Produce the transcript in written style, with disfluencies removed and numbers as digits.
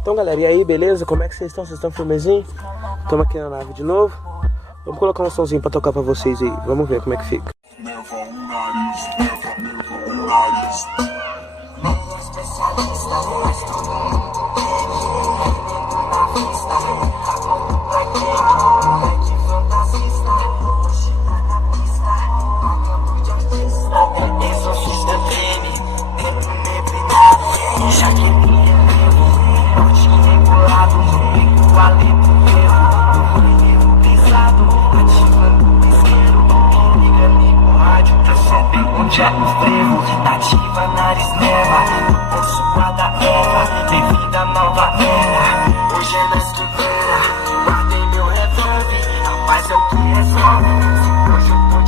Então, galera, e aí, beleza? Como é que vocês estão? Vocês estão firmezinho? Estamos aqui na nave de novo. Vamos colocar um somzinho pra tocar pra vocês aí. Vamos ver como é que fica. Nativa, nariz nela, eu sou da Eva, bem-vinda nova era. Hoje é nós que vera, guardei meu revólver, a paz é o que resolve. Hoje eu tô